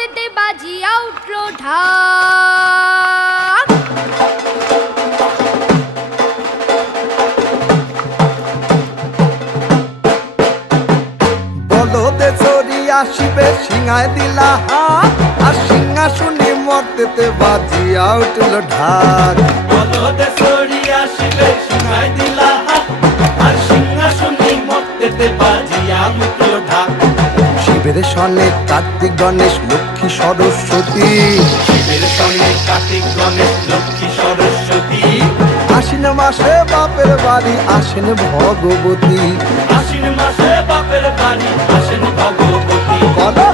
মর্তেতে বাজিয়া উঠল ঢাক। বলদে চড়ি আসিবে সিংহায় দিলা হাত, আর সিংহাসনে মর্তেতে বাজিয়া উঠল ঢাক। বলদে চড়ি আসিবে সিংহায় দিলা হাত, আর সিংহাসনে মর্তেতে বাজিয়া উঠল ঢাক। শিবের সনে কার্তিক গণেশ লক্ষ্মী সরস্বতী, শিবের সঙ্গে কার্তিক গণেশ লক্ষ্মী সরস্বতী। আশ্বিন মাসে বাপের বাড়ি আসেন ভগবতী। আশ্বিন মাসে বাপের বাড়ি আসেন ভগবতী। বলো